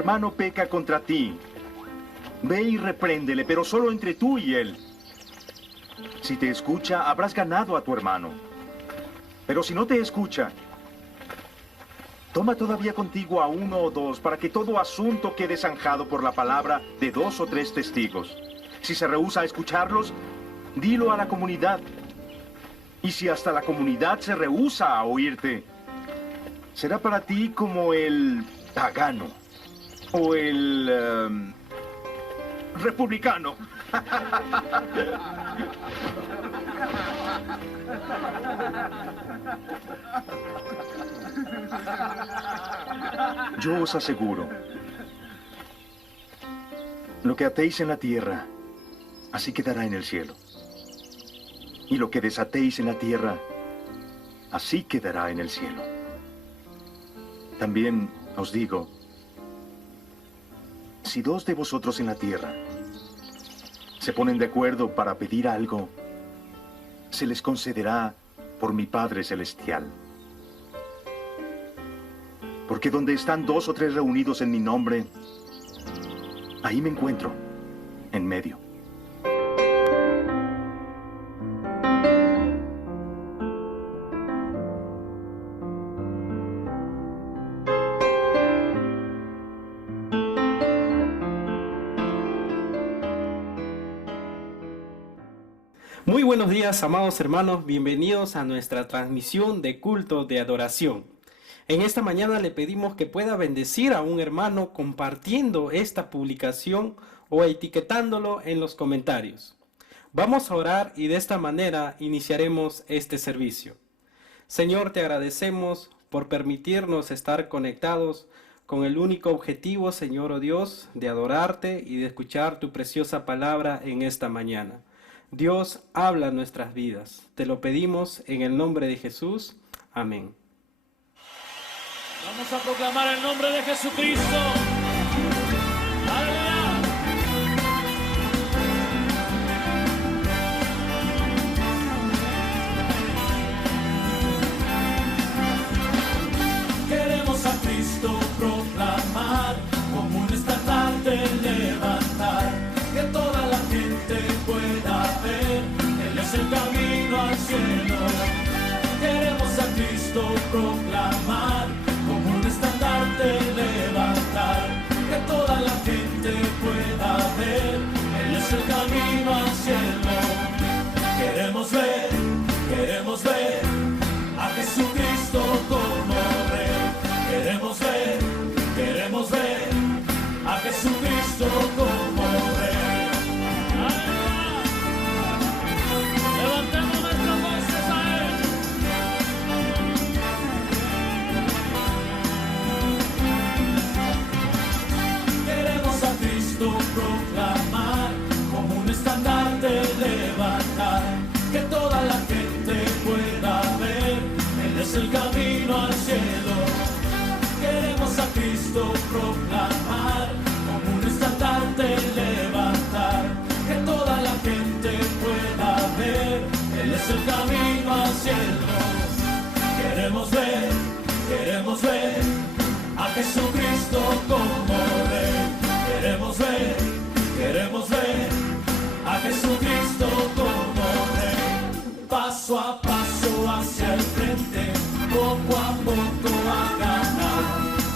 hermano peca contra ti, ve y repréndele, pero solo entre tú y él. Si te escucha, habrás ganado a tu hermano. Pero si no te escucha, toma todavía contigo a 1 o 2 para que todo asunto quede zanjado por la palabra de 2 o 3 testigos. Si se rehúsa a escucharlos, dilo a la comunidad. Y si hasta la comunidad se rehúsa a oírte, será para ti como el pagano o el republicano. Yo os aseguro, lo que atéis en la tierra, así quedará en el cielo. Y lo que desatéis en la tierra, así quedará en el cielo. También os digo, si 2 de vosotros en la tierra se ponen de acuerdo para pedir algo, se les concederá por mi Padre Celestial. Porque donde están 2 o 3 reunidos en mi nombre, ahí me encuentro, en medio. Muy buenos días, amados hermanos, bienvenidos a nuestra transmisión de culto de adoración. En esta mañana le pedimos que pueda bendecir a un hermano compartiendo esta publicación o etiquetándolo en los comentarios. Vamos a orar y de esta manera iniciaremos este servicio. Señor, te agradecemos por permitirnos estar conectados con el único objetivo, Señor, oh Dios, de adorarte y de escuchar tu preciosa palabra en esta mañana. Dios, habla nuestras vidas. Te lo pedimos en el nombre de Jesús. Amén. Vamos a proclamar el nombre de Jesucristo. ¡Aleluya! Queremos a Cristo proclamar, como un estandarte levantar, que toda la gente pueda ver, Él es el camino al cielo. Queremos a Cristo proclamar, como un estandarte levantar, que toda la gente pueda ver, Él es el camino al cielo. Queremos ver a Jesucristo como Rey. Queremos ver a Jesucristo como Rey. ¡Aleluya! Levantemos nuestras voces a Él. Queremos a Cristo proclamar, como un estandarte levantar, que toda la gente pueda ver, Él es el camino al cielo. Queremos a Cristo proclamar, como un estandarte levantar, que toda la gente pueda ver, Él es el camino al cielo. Queremos ver a Jesucristo como Rey. Queremos ver a Jesucristo como Rey. Paso a paso hacia el frente, poco a poco a ganar.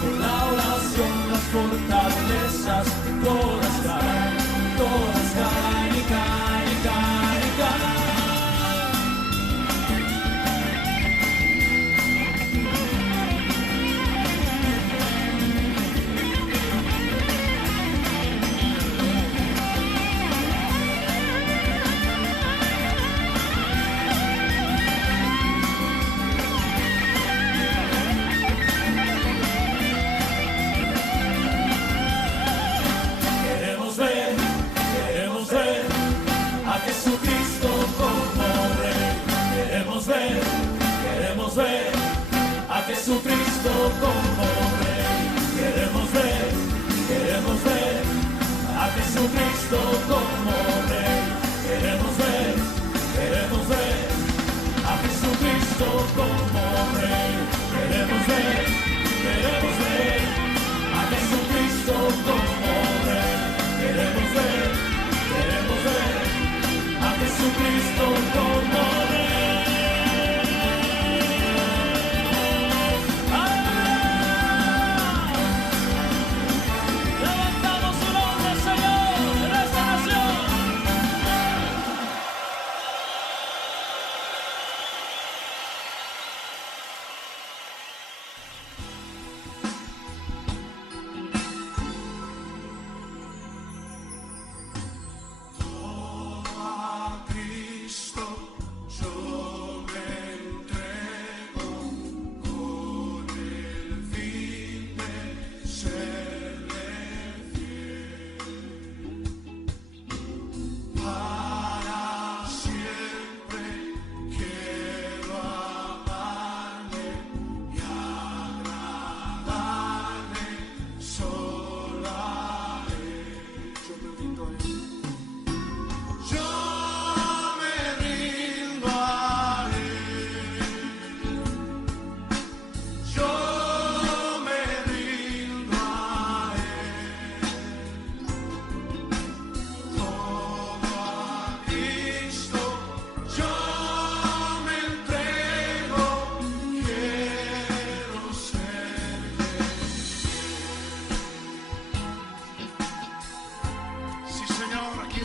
Con la oración las fortalezas todas caen y caen y caen y caen. Queremos ver a Jesucristo como Rey. Queremos ver a Jesucristo como Rey. Queremos ver a Jesucristo como Rey. Queremos ver a Jesucristo como Rey. Queremos ver a Jesucristo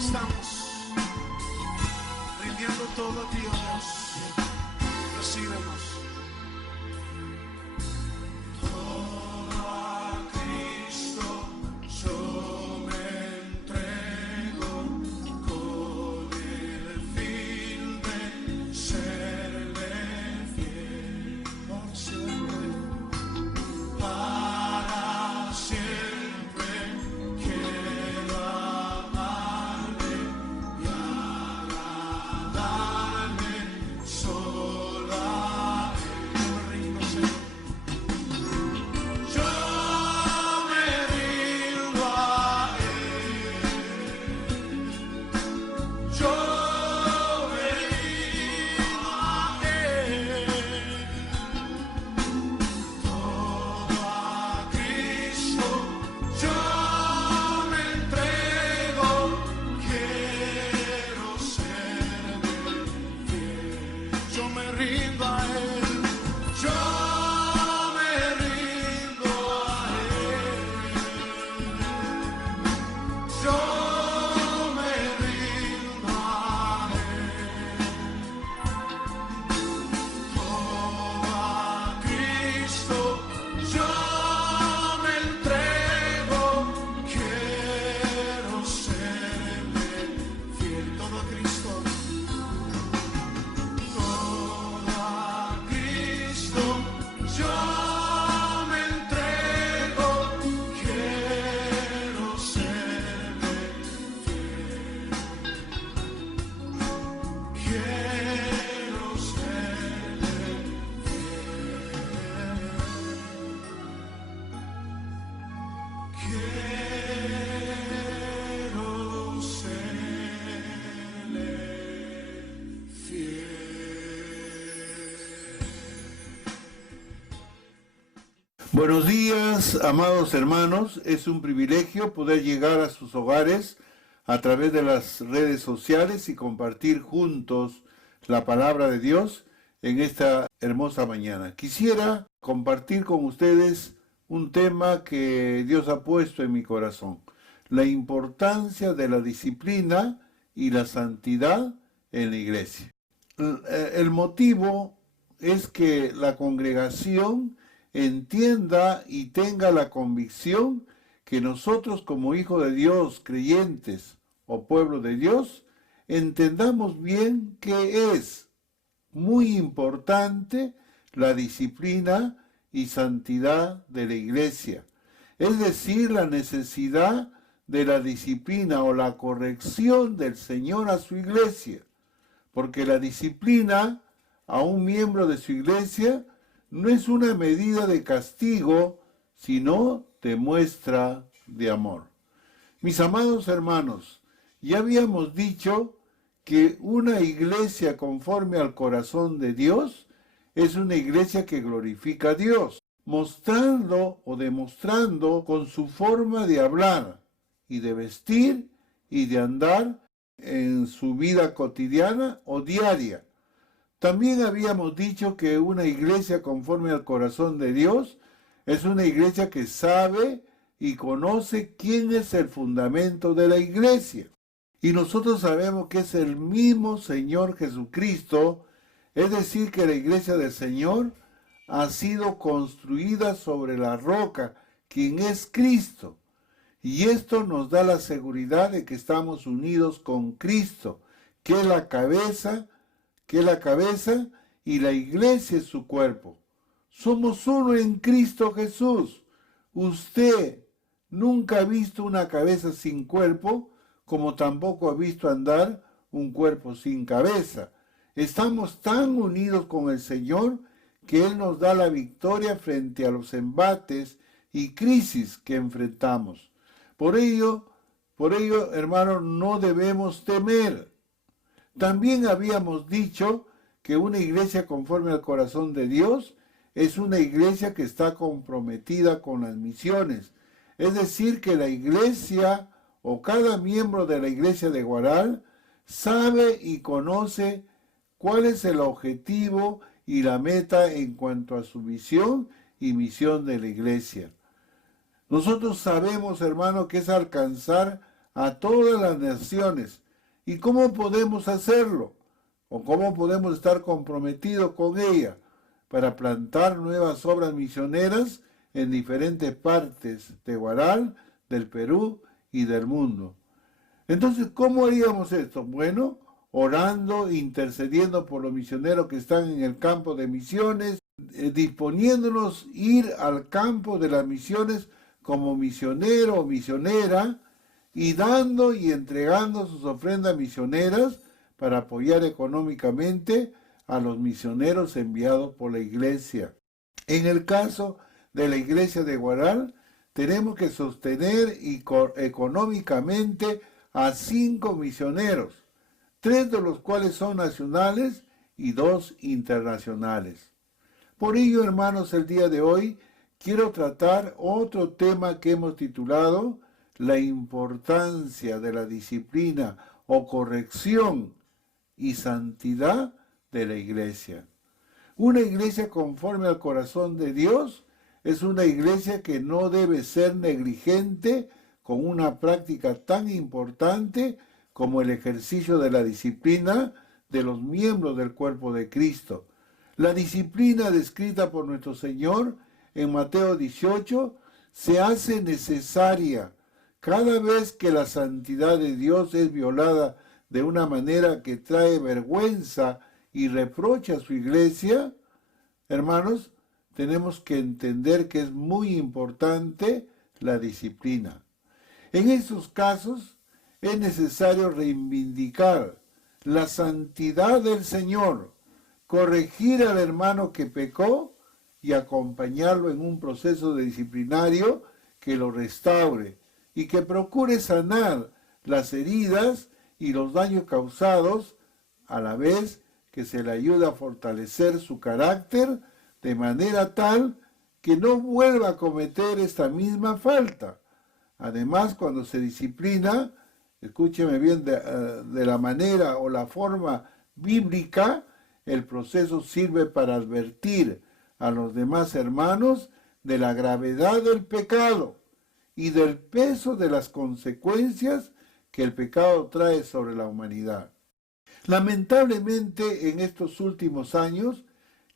estamos rindiendo todo a ti, oh Dios. Recíbenos. Todo a Cristo yo me entrego con el fin de serle fiel por siempre. Para siempre quiero amarle y agradarle solo a Él. Yo me rindo a Él. Yo me rindo a Él. Todo a Cristo yo me entrego, quiero serle fiel. Yo me rindo a Él, yo me rindo a Él, yo me rindo a Él. Todo a Cristo yo me entrego, quiero serle fiel. Todo a Cristo, todo a Cristo yo me entrego, quiero serle fiel, quiero serle quiero serle fiel. Buenos días, amados hermanos. Es un privilegio poder llegar a sus hogares a través de las redes sociales y compartir juntos la palabra de Dios en esta hermosa mañana. Quisiera compartir con ustedes un tema que Dios ha puesto en mi corazón: la importancia de la disciplina y la santidad en la iglesia. El motivo es que la congregación entienda y tenga la convicción que nosotros, como hijos de Dios, creyentes o pueblo de Dios, entendamos bien que es muy importante la disciplina y santidad de la iglesia. Es decir, la necesidad de la disciplina o la corrección del Señor a su iglesia. Porque la disciplina a un miembro de su iglesia no es una medida de castigo, sino de muestra de amor. Mis amados hermanos, ya habíamos dicho que una iglesia conforme al corazón de Dios es una iglesia que glorifica a Dios, mostrando o demostrando con su forma de hablar y de vestir y de andar en su vida cotidiana o diaria. También habíamos dicho que una iglesia conforme al corazón de Dios es una iglesia que sabe y conoce quién es el fundamento de la iglesia. Y nosotros sabemos que es el mismo Señor Jesucristo, es decir, que la iglesia del Señor ha sido construida sobre la roca, quien es Cristo. Y esto nos da la seguridad de que estamos unidos con Cristo, que es la cabeza, y la iglesia es su cuerpo. Somos uno en Cristo Jesús. Usted nunca ha visto una cabeza sin cuerpo, como tampoco ha visto andar un cuerpo sin cabeza. Estamos tan unidos con el Señor que Él nos da la victoria frente a los embates y crisis que enfrentamos. Por ello, hermanos, no debemos temer. También habíamos dicho que una iglesia conforme al corazón de Dios es una iglesia que está comprometida con las misiones. Es decir, que la iglesia o cada miembro de la iglesia de Guaral sabe y conoce cuál es el objetivo y la meta en cuanto a su visión y misión de la iglesia. Nosotros sabemos, hermano, que es alcanzar a todas las naciones. ¿Y cómo podemos hacerlo? ¿O cómo podemos estar comprometidos con ella para plantar nuevas obras misioneras en diferentes partes de Guaral, del Perú y del mundo? Entonces, ¿cómo haríamos esto? Bueno, orando, intercediendo por los misioneros que están en el campo de misiones, disponiéndonos ir al campo de las misiones como misionero o misionera, y dando y entregando sus ofrendas misioneras para apoyar económicamente a los misioneros enviados por la iglesia. En el caso de la iglesia de Guaral, tenemos que sostener económicamente a 5 misioneros, 3 de los cuales son nacionales y 2 internacionales. Por ello, hermanos, el día de hoy quiero tratar otro tema que hemos titulado la importancia de la disciplina o corrección y santidad de la iglesia. Una iglesia conforme al corazón de Dios es una iglesia que no debe ser negligente con una práctica tan importante como el ejercicio de la disciplina de los miembros del cuerpo de Cristo. La disciplina descrita por nuestro Señor en Mateo 18 se hace necesaria cada vez que la santidad de Dios es violada de una manera que trae vergüenza y reprocha a su iglesia. Hermanos, tenemos que entender que es muy importante la disciplina. En esos casos es necesario reivindicar la santidad del Señor, corregir al hermano que pecó y acompañarlo en un proceso disciplinario que lo restaure y que procure sanar las heridas y los daños causados, a la vez que se le ayuda a fortalecer su carácter de manera tal que no vuelva a cometer esta misma falta. Además, cuando se disciplina, escúcheme bien, de la manera o la forma bíblica, el proceso sirve para advertir a los demás hermanos de la gravedad del pecado y del peso de las consecuencias que el pecado trae sobre la humanidad. Lamentablemente, en estos últimos años,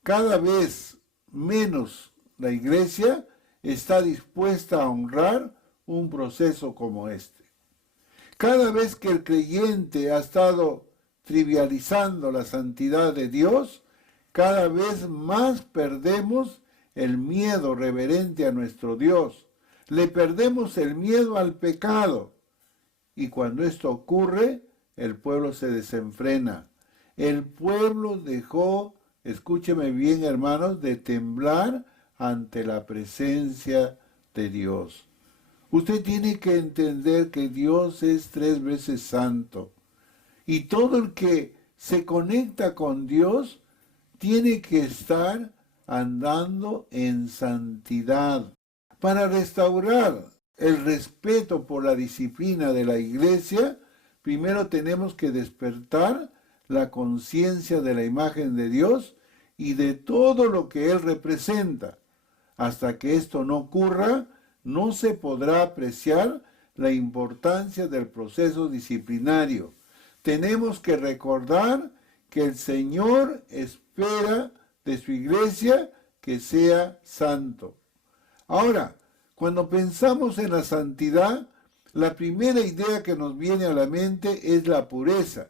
cada vez menos la iglesia está dispuesta a honrar un proceso como este. Cada vez que el creyente ha estado trivializando la santidad de Dios, cada vez más perdemos el miedo reverente a nuestro Dios. Le perdemos el miedo al pecado. Y cuando esto ocurre, el pueblo se desenfrena. El pueblo dejó, escúcheme bien hermanos, de temblar ante la presencia de Dios. Usted tiene que entender que Dios es 3 veces santo. Y todo el que se conecta con Dios tiene que estar andando en santidad. Para restaurar el respeto por la disciplina de la iglesia, primero tenemos que despertar la conciencia de la imagen de Dios y de todo lo que Él representa. Hasta que esto no ocurra, no se podrá apreciar la importancia del proceso disciplinario. Tenemos que recordar que el Señor espera de su iglesia que sea santo. Ahora, cuando pensamos en la santidad, la primera idea que nos viene a la mente es la pureza.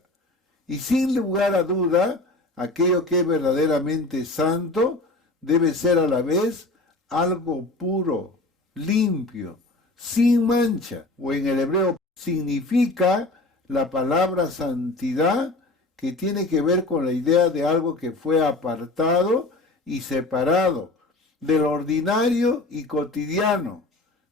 Y sin lugar a duda, aquello que es verdaderamente santo debe ser a la vez algo puro, limpio, sin mancha. O en el hebreo significa la palabra santidad, que tiene que ver con la idea de algo que fue apartado y separado de lo ordinario y cotidiano.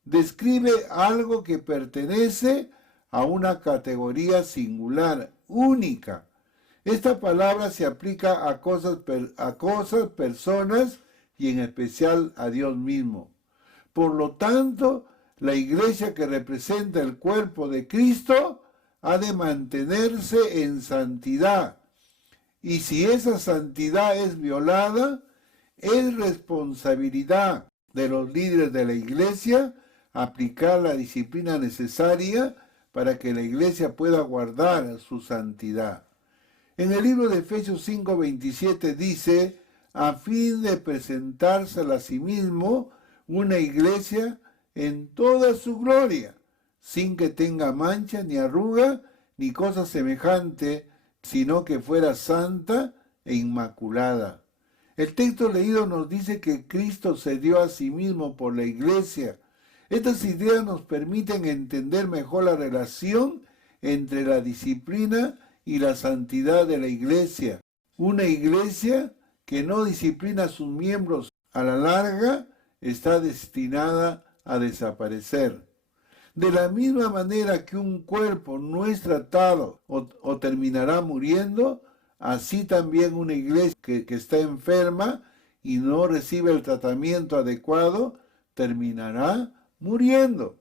Describe algo que pertenece a una categoría singular, única. Esta palabra se aplica a cosas, personas y en especial a Dios mismo. Por lo tanto, la iglesia que representa el cuerpo de Cristo ha de mantenerse en santidad. Y si esa santidad es violada, es responsabilidad de los líderes de la iglesia aplicar la disciplina necesaria para que la iglesia pueda guardar su santidad. En el libro de Efesios 5:27 dice, a fin de presentársela a sí mismo una iglesia en toda su gloria, sin que tenga mancha ni arruga ni cosa semejante, sino que fuera santa e inmaculada. El texto leído nos dice que Cristo se dio a sí mismo por la iglesia. Estas ideas nos permiten entender mejor la relación entre la disciplina y la santidad de la iglesia. Una iglesia que no disciplina a sus miembros a la larga está destinada a desaparecer. De la misma manera que un cuerpo no es tratado o terminará muriendo, así también una iglesia que está enferma y no recibe el tratamiento adecuado, terminará muriendo.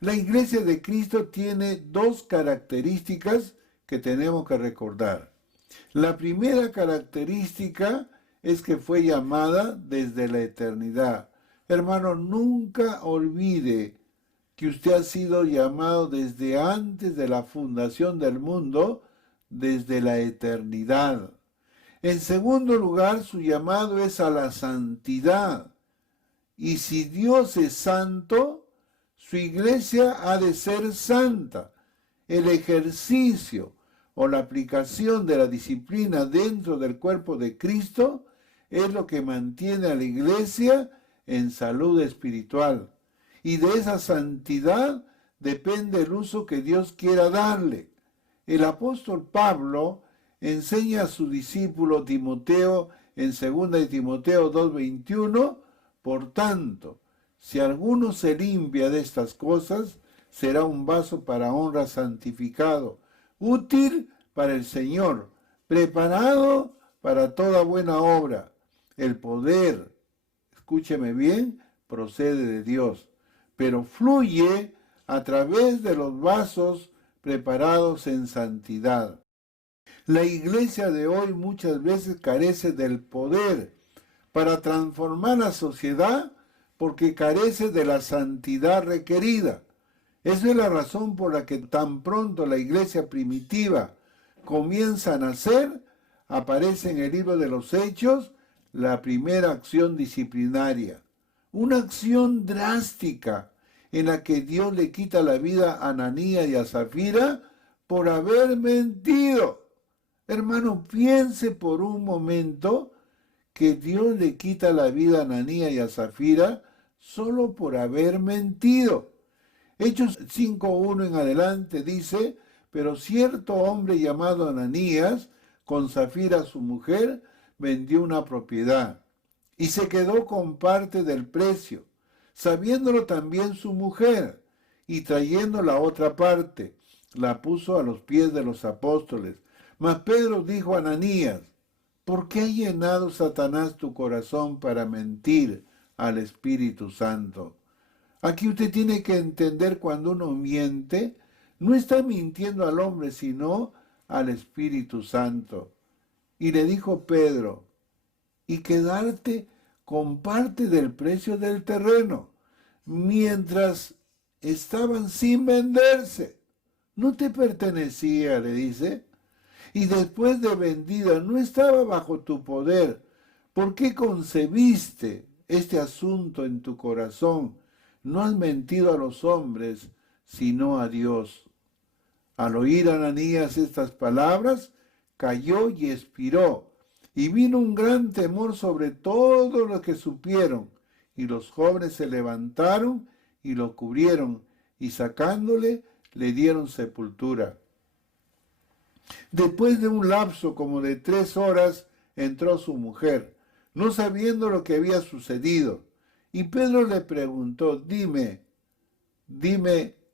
La iglesia de Cristo tiene dos características que tenemos que recordar. La primera característica es que fue llamada desde la eternidad. Hermano, nunca olvide que usted ha sido llamado desde antes de la fundación del mundo, desde la eternidad. En segundo lugar, su llamado es a la santidad. Y si Dios es santo, su iglesia ha de ser santa. El ejercicio o la aplicación de la disciplina dentro del cuerpo de Cristo es lo que mantiene a la iglesia en salud espiritual. Y de esa santidad depende el uso que Dios quiera darle. El apóstol Pablo enseña a su discípulo Timoteo en 2 de Timoteo 2:21, por tanto, si alguno se limpia de estas cosas, será un vaso para honra santificado, útil para el Señor, preparado para toda buena obra. El poder, escúcheme bien, procede de Dios, pero fluye a través de los vasos preparados en santidad. La iglesia de hoy muchas veces carece del poder para transformar la sociedad porque carece de la santidad requerida. Esa es la razón por la que tan pronto la iglesia primitiva comienza a nacer, aparece en el libro de los Hechos la primera acción disciplinaria. Una acción drástica en la que Dios le quita la vida a Ananías y a Zafira por haber mentido. Hermano, piense por un momento que Dios le quita la vida a Ananías y a Zafira solo por haber mentido. Hechos 5:1 en adelante dice, pero cierto hombre llamado Ananías, con Zafira su mujer, vendió una propiedad y se quedó con parte del precio, sabiéndolo también su mujer, y trayendo la otra parte, la puso a los pies de los apóstoles. Mas Pedro dijo a Ananías, ¿por qué ha llenado Satanás tu corazón para mentir al Espíritu Santo? Aquí usted tiene que entender, cuando uno miente, no está mintiendo al hombre, sino al Espíritu Santo. Y le dijo Pedro, y quedarte con parte del precio del terreno, mientras estaban sin venderse. No te pertenecía, le dice, y después de vendida no estaba bajo tu poder. ¿Por qué concebiste este asunto en tu corazón? No has mentido a los hombres, sino a Dios. Al oír Ananías estas palabras, cayó y expiró, y vino un gran temor sobre todos los que supieron, y los jóvenes se levantaron y lo cubrieron, y sacándole, le dieron sepultura. Después de un lapso como de 3 horas, entró su mujer, no sabiendo lo que había sucedido. Y Pedro le preguntó, dime,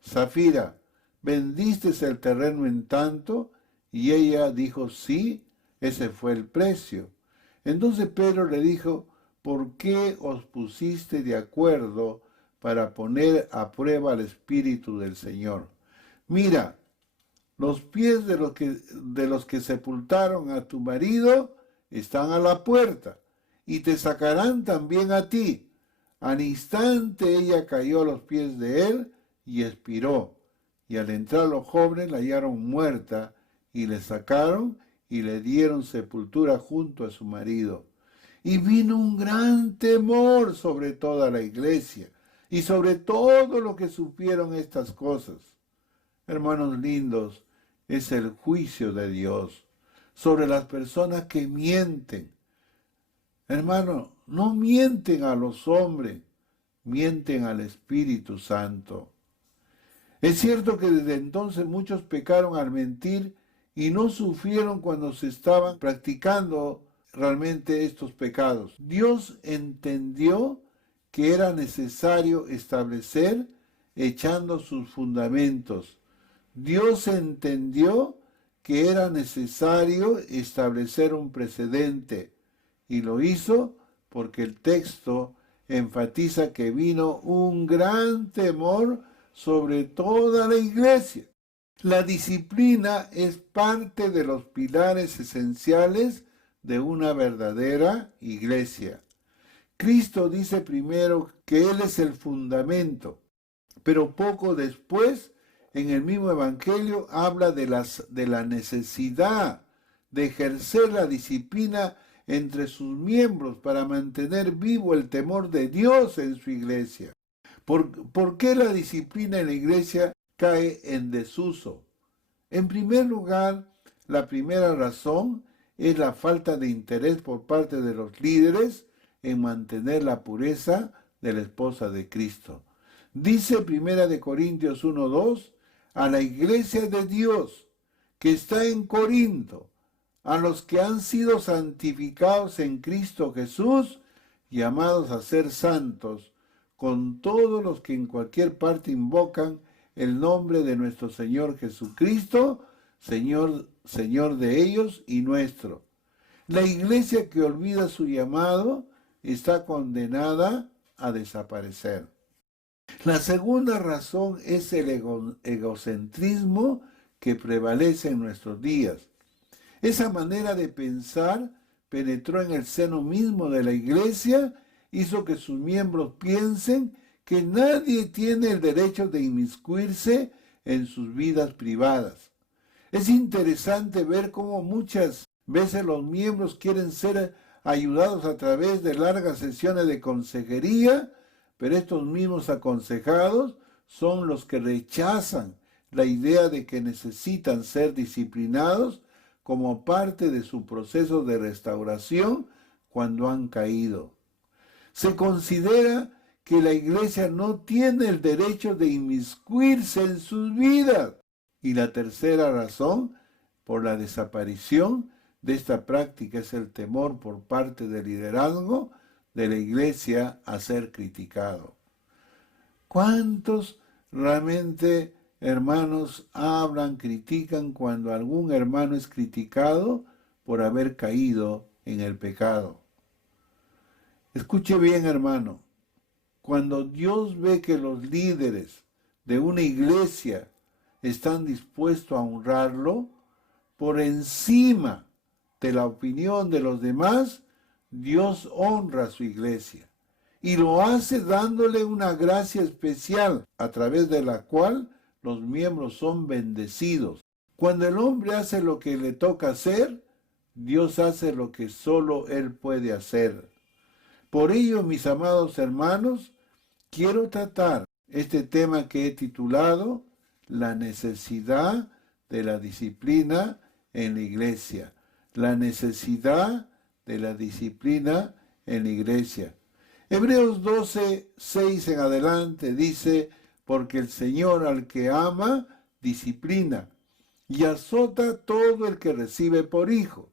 Zafira, ¿vendiste el terreno en tanto? Y ella dijo, sí, ese fue el precio. Entonces Pedro le dijo, ¿por qué os pusiste de acuerdo para poner a prueba al Espíritu del Señor? Mira, los pies de los que sepultaron a tu marido están a la puerta, y te sacarán también a ti. Al instante ella cayó a los pies de él y expiró. y al entrar los jóvenes la hallaron muerta, y le sacaron y le dieron sepultura junto a su marido. Y vino un gran temor sobre toda la iglesia y sobre todo lo que supieron estas cosas. Hermanos lindos, es el juicio de Dios sobre las personas que mienten. Hermano, no mienten a los hombres, mienten al Espíritu Santo. Es cierto que desde entonces muchos pecaron al mentir y no sufrieron cuando se estaban practicando realmente estos pecados. Dios entendió que era necesario establecer echando sus fundamentos. Dios entendió que era necesario establecer un precedente y lo hizo porque el texto enfatiza que vino un gran temor sobre toda la iglesia. La disciplina es parte de los pilares esenciales de una verdadera iglesia. Cristo dice primero que Él es el fundamento, pero poco después, en el mismo Evangelio, habla de la necesidad de ejercer la disciplina entre sus miembros para mantener vivo el temor de Dios en su iglesia. ¿Por qué la disciplina en la iglesia cae en desuso? En primer lugar, la primera razón es la falta de interés por parte de los líderes en mantener la pureza de la esposa de Cristo. Dice 1 Corintios 1:2, a la iglesia de Dios que está en Corinto, a los que han sido santificados en Cristo Jesús, llamados a ser santos, con todos los que en cualquier parte invocan el nombre de nuestro Señor Jesucristo, Señor de ellos y nuestro. La iglesia que olvida su llamado está condenada a desaparecer. La segunda razón es el egocentrismo que prevalece en nuestros días. Esa manera de pensar penetró en el seno mismo de la iglesia, hizo que sus miembros piensen que nadie tiene el derecho de inmiscuirse en sus vidas privadas. Es interesante ver cómo muchas veces los miembros quieren ser ayudados a través de largas sesiones de consejería, pero estos mismos aconsejados son los que rechazan la idea de que necesitan ser disciplinados como parte de su proceso de restauración cuando han caído. Se considera que la iglesia no tiene el derecho de inmiscuirse en sus vidas. Y la tercera razón por la desaparición de esta práctica es el temor por parte del liderazgo de la iglesia a ser criticado. ¿Cuántos realmente hermanos hablan, critican cuando algún hermano es criticado por haber caído en el pecado? Escuche bien, hermano, cuando Dios ve que los líderes de una iglesia están dispuestos a honrarlo por encima de la opinión de los demás, Dios honra a su iglesia y lo hace dándole una gracia especial a través de la cual los miembros son bendecidos. Cuando el hombre hace lo que le toca hacer, Dios hace lo que solo Él puede hacer. Por ello, mis amados hermanos, quiero tratar este tema que he titulado la necesidad de la disciplina en la iglesia. La necesidad de la disciplina en la iglesia. Hebreos 12, 6 en adelante dice, porque el Señor al que ama, disciplina, y azota todo el que recibe por hijo.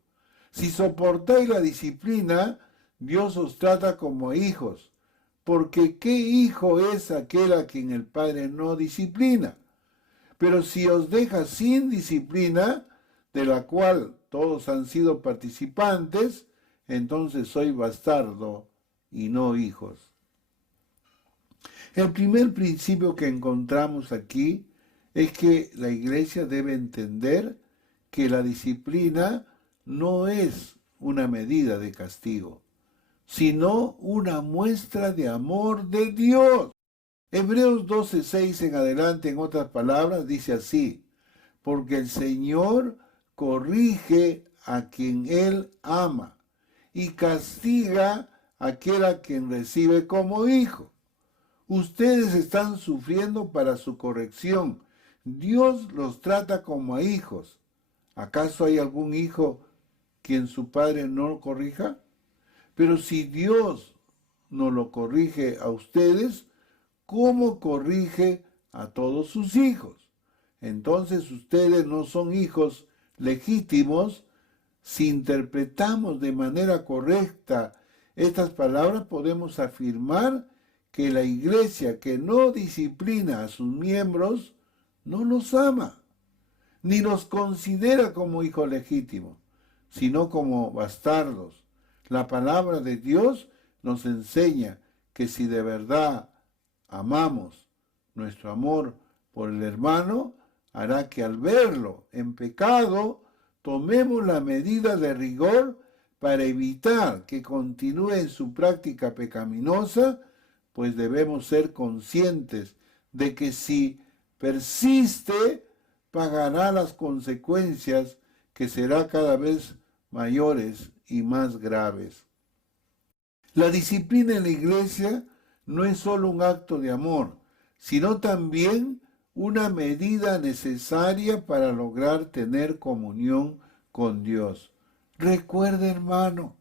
Si soportáis la disciplina, Dios os trata como hijos, porque ¿qué hijo es aquel a quien el Padre no disciplina? Pero si os deja sin disciplina, de la cual todos han sido participantes, entonces sois bastardo y no hijos. El primer principio que encontramos aquí es que la iglesia debe entender que la disciplina no es una medida de castigo, sino una muestra de amor de Dios. Hebreos 12:6 en adelante, en otras palabras, dice así: porque el Señor corrige a quien Él ama y castiga a aquel a quien recibe como hijo. Ustedes están sufriendo para su corrección. Dios los trata como a hijos. ¿Acaso hay algún hijo quien su padre no lo corrija? Pero si Dios no lo corrige a ustedes, ¿cómo corrige a todos sus hijos? Entonces ustedes no son hijos legítimos. Si interpretamos de manera correcta estas palabras, podemos afirmar que la iglesia que no disciplina a sus miembros no los ama, ni los considera como hijos legítimos, sino como bastardos. La palabra de Dios nos enseña que si de verdad amamos, nuestro amor por el hermano hará que al verlo en pecado, tomemos la medida de rigor para evitar que continúe en su práctica pecaminosa, pues debemos ser conscientes de que si persiste, pagará las consecuencias que serán cada vez mayores y más graves. La disciplina en la iglesia no es solo un acto de amor, sino también una medida necesaria para lograr tener comunión con Dios. Recuerda, hermano,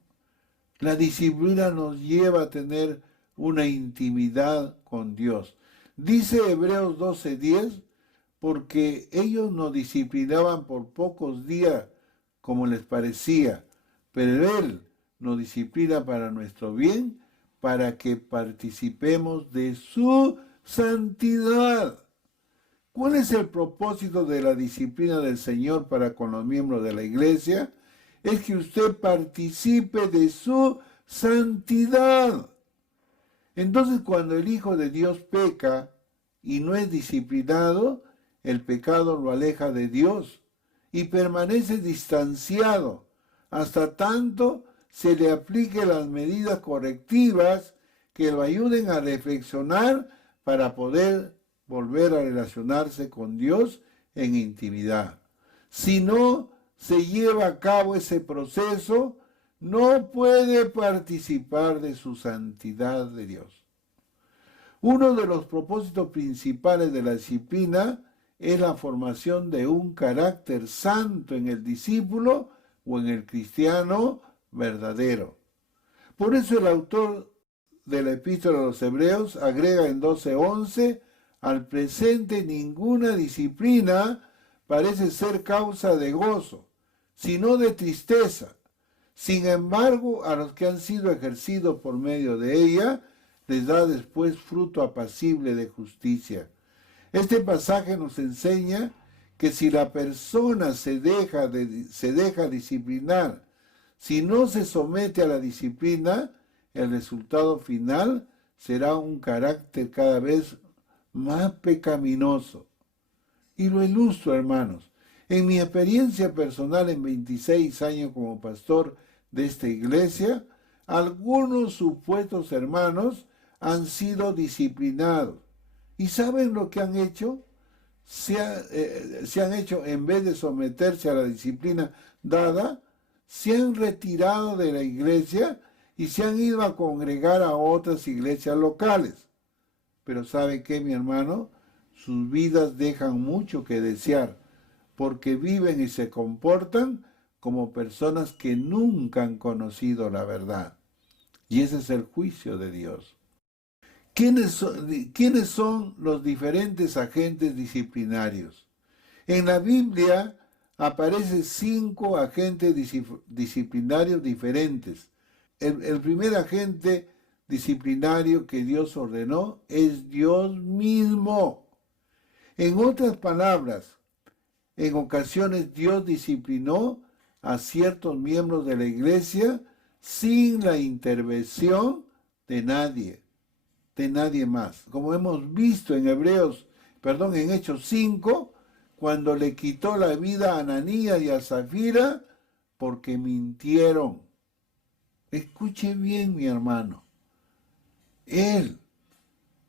la disciplina nos lleva a tener una intimidad con Dios. Dice Hebreos 12:10, porque ellos nos disciplinaban por pocos días como les parecía, pero Él nos disciplina para nuestro bien, para que participemos de su santidad. ¿Cuál es el propósito de la disciplina del Señor para con los miembros de la iglesia? Es que usted participe de su santidad. Entonces, cuando el Hijo de Dios peca y no es disciplinado, el pecado lo aleja de Dios y permanece distanciado hasta tanto se le aplique las medidas correctivas que lo ayuden a reflexionar para poder volver a relacionarse con Dios en intimidad. Si no se lleva a cabo ese proceso, no puede participar de su santidad de Dios. Uno de los propósitos principales de la disciplina es la formación de un carácter santo en el discípulo o en el cristiano verdadero. Por eso el autor de la Epístola a los Hebreos agrega en 12:11, al presente ninguna disciplina parece ser causa de gozo, sino de tristeza. Sin embargo, a los que han sido ejercidos por medio de ella, les da después fruto apacible de justicia. Este pasaje nos enseña que si la persona se deja disciplinar, si no se somete a la disciplina, el resultado final será un carácter cada vez más pecaminoso. Y lo ilustro, hermanos. En mi experiencia personal en 26 años como pastor de esta iglesia, algunos supuestos hermanos han sido disciplinados. ¿Y saben lo que han hecho? Se han hecho, en vez de someterse a la disciplina dada, se han retirado de la iglesia y se han ido a congregar a otras iglesias locales. Pero ¿sabe qué, mi hermano? Sus vidas dejan mucho que desear, porque viven y se comportan como personas que nunca han conocido la verdad. Y ese es el juicio de Dios. ¿Quiénes son los diferentes agentes disciplinarios? En la Biblia aparecen 5 agentes disciplinarios diferentes. El primer agente disciplinario que Dios ordenó es Dios mismo. En otras palabras, en ocasiones Dios disciplinó a ciertos miembros de la iglesia sin la intervención de nadie más. Como hemos visto en Hechos 5, cuando le quitó la vida a Ananías y a Zafira porque mintieron. Escuche bien, mi hermano. Él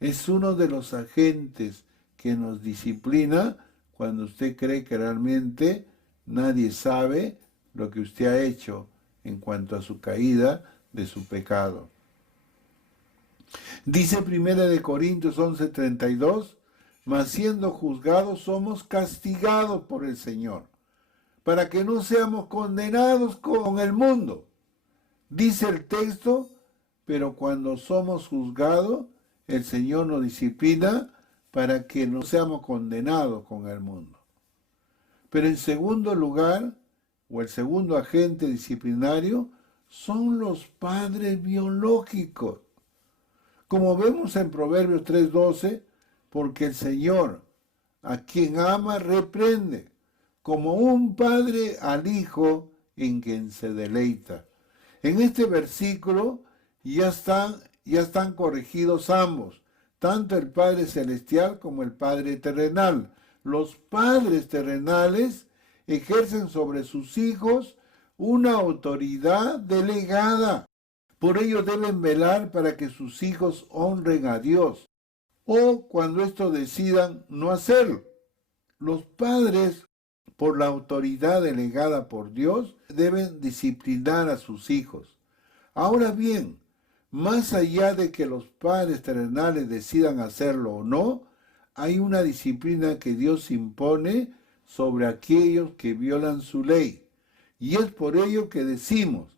Es uno de los agentes que nos disciplina cuando usted cree que realmente nadie sabe lo que usted ha hecho en cuanto a su caída de su pecado. Dice 1 Corintios 11:32, mas siendo juzgados somos castigados por el Señor, para que no seamos condenados con el mundo. Dice el texto, pero cuando somos juzgados, el Señor nos disciplina para que no seamos condenados con el mundo. Pero en segundo lugar, o el segundo agente disciplinario, son los padres biológicos. Como vemos en Proverbios 3:12, porque el Señor, a quien ama, reprende, como un padre al hijo en quien se deleita. En este versículo ya están corregidos ambos, tanto el Padre Celestial como el Padre Terrenal. Los padres terrenales ejercen sobre sus hijos una autoridad delegada. Por ello deben velar para que sus hijos honren a Dios, o cuando estos decidan no hacerlo. Los padres, por la autoridad delegada por Dios, deben disciplinar a sus hijos. Ahora bien, más allá de que los padres terrenales decidan hacerlo o no, hay una disciplina que Dios impone sobre aquellos que violan su ley. Y es por ello que decimos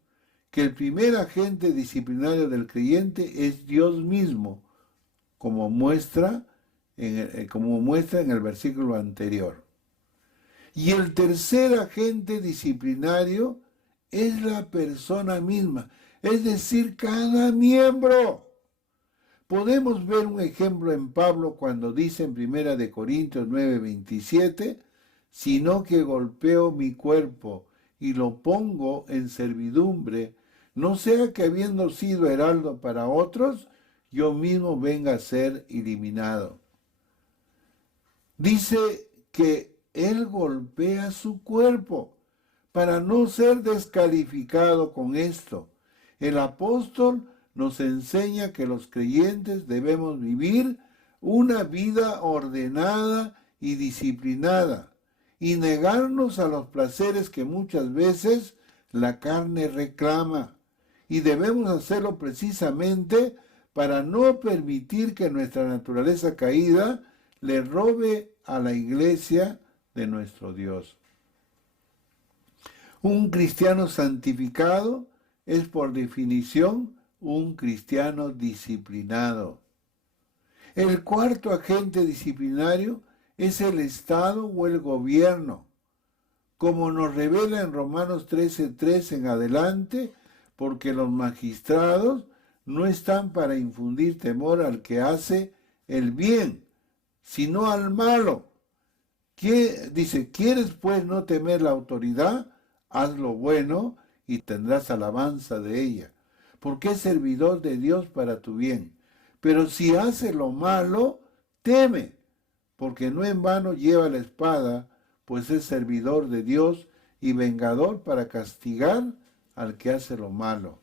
que el primer agente disciplinario del creyente es Dios mismo, como muestra en el versículo anterior. Y el tercer agente disciplinario es la persona misma, es decir, cada miembro. Podemos ver un ejemplo en Pablo cuando dice en 1 Corintios 9:27, sino que golpeo mi cuerpo y lo pongo en servidumbre, no sea que habiendo sido heraldo para otros, yo mismo venga a ser eliminado. Dice que él golpea su cuerpo para no ser descalificado con esto. El apóstol nos enseña que los creyentes debemos vivir una vida ordenada y disciplinada y negarnos a los placeres que muchas veces la carne reclama. Y debemos hacerlo precisamente para no permitir que nuestra naturaleza caída le robe a la iglesia de nuestro Dios. Un cristiano santificado es por definición un cristiano disciplinado. El cuarto agente disciplinario es el Estado o el gobierno, como nos revela en Romanos 13:3 en adelante, porque los magistrados no están para infundir temor al que hace el bien, sino al malo. Dice, ¿quieres pues no temer la autoridad? Haz lo bueno y tendrás alabanza de ella, porque es servidor de Dios para tu bien. Pero si hace lo malo, teme, porque no en vano lleva la espada, pues es servidor de Dios y vengador para castigar al que hace lo malo.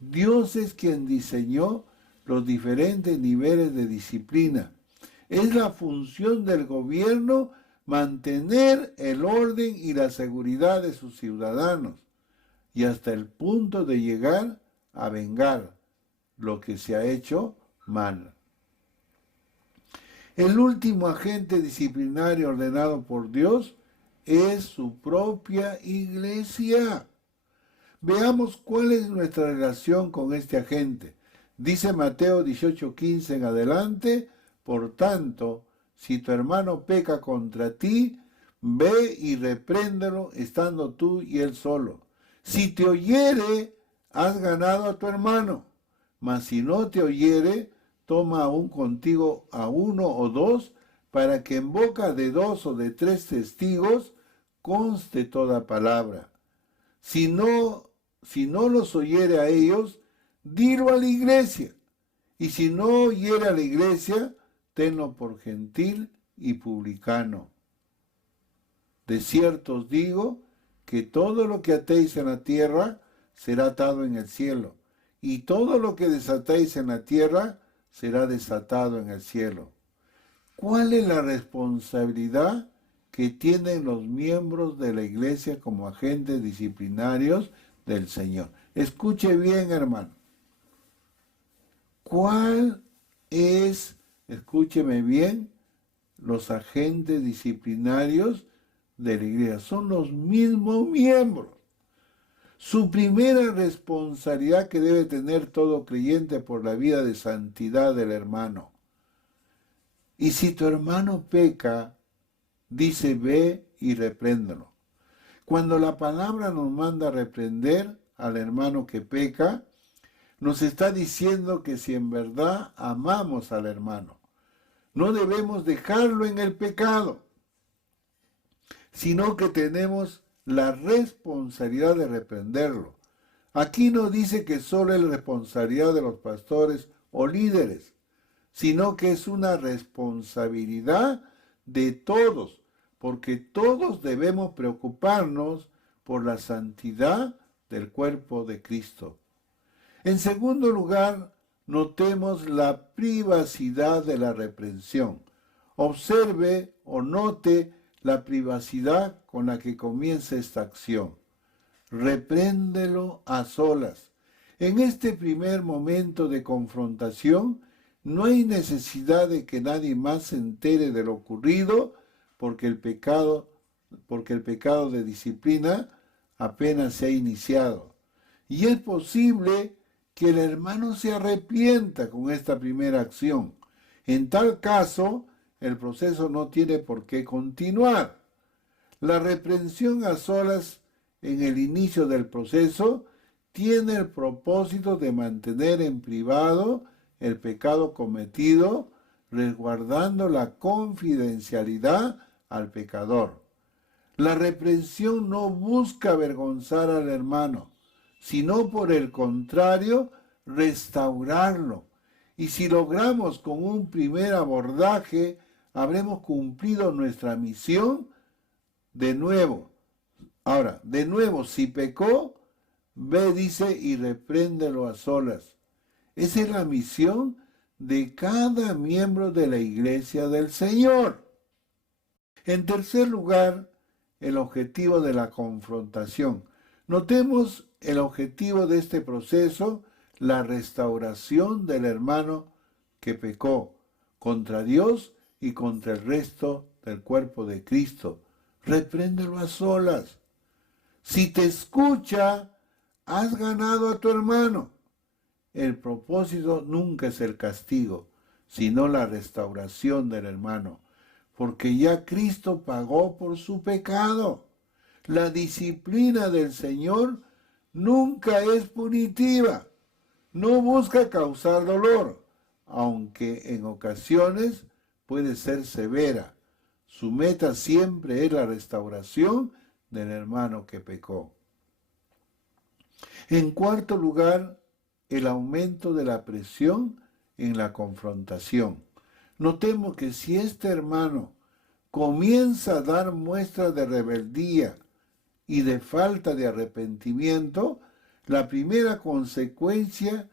Dios es quien diseñó los diferentes niveles de disciplina. Es la función del gobierno mantener el orden y la seguridad de sus ciudadanos, y hasta el punto de llegar a vengar lo que se ha hecho mal. El último agente disciplinario ordenado por Dios es su propia iglesia. Veamos cuál es nuestra relación con este agente. Dice Mateo 18:15 en adelante, por tanto, si tu hermano peca contra ti, ve y repréndelo estando tú y él solo. Si te oyere, has ganado a tu hermano, mas si no te oyere, toma aún contigo a uno o dos, para que en boca de 2 o de 3 testigos conste toda palabra. Si no los oyere a ellos, dilo a la iglesia. Y si no oyere a la iglesia, tenlo por gentil y publicano. De cierto os digo que todo lo que atéis en la tierra será atado en el cielo, y todo lo que desatéis en la tierra será desatado en el cielo. ¿Cuál es la responsabilidad que tienen los miembros de la iglesia como agentes disciplinarios del Señor? Escuche bien, hermano. ¿Cuál es, escúcheme bien, los agentes disciplinarios de la iglesia? Son los mismos miembros. Su primera responsabilidad que debe tener todo creyente por la vida de santidad del hermano. Y si tu hermano peca, dice, ve y repréndelo. Cuando la palabra nos manda a reprender al hermano que peca, nos está diciendo que si en verdad amamos al hermano, no debemos dejarlo en el pecado, sino que tenemos la responsabilidad de reprenderlo. Aquí no dice que solo es responsabilidad de los pastores o líderes, sino que es una responsabilidad de todos, porque todos debemos preocuparnos por la santidad del cuerpo de Cristo. En segundo lugar, notemos la privacidad de la reprensión. Observe o note la privacidad con la que comienza esta acción. Repréndelo a solas. En este primer momento de confrontación, no hay necesidad de que nadie más se entere de lo ocurrido, porque el pecado de disciplina apenas se ha iniciado. Y es posible que el hermano se arrepienta con esta primera acción. En tal caso, el proceso no tiene por qué continuar. La reprensión a solas en el inicio del proceso tiene el propósito de mantener en privado el pecado cometido, resguardando la confidencialidad al pecador. La reprensión no busca avergonzar al hermano, sino por el contrario, restaurarlo. Y si logramos con un primer abordaje, habremos cumplido nuestra misión de nuevo. Ahora, de nuevo, si pecó, ve, dice, y repréndelo a solas. Esa es la misión de cada miembro de la iglesia del Señor. En tercer lugar, el objetivo de la confrontación. Notemos el objetivo de este proceso, la restauración del hermano que pecó contra Dios y contra el resto del cuerpo de Cristo. Repréndelo a solas. Si te escucha, has ganado a tu hermano. El propósito nunca es el castigo, sino la restauración del hermano, porque ya Cristo pagó por su pecado. La disciplina del Señor nunca es punitiva, no busca causar dolor, aunque en ocasiones puede ser severa. Su meta siempre es la restauración del hermano que pecó. En cuarto lugar, el aumento de la presión en la confrontación. Notemos que si este hermano comienza a dar muestras de rebeldía y de falta de arrepentimiento, la primera consecuencia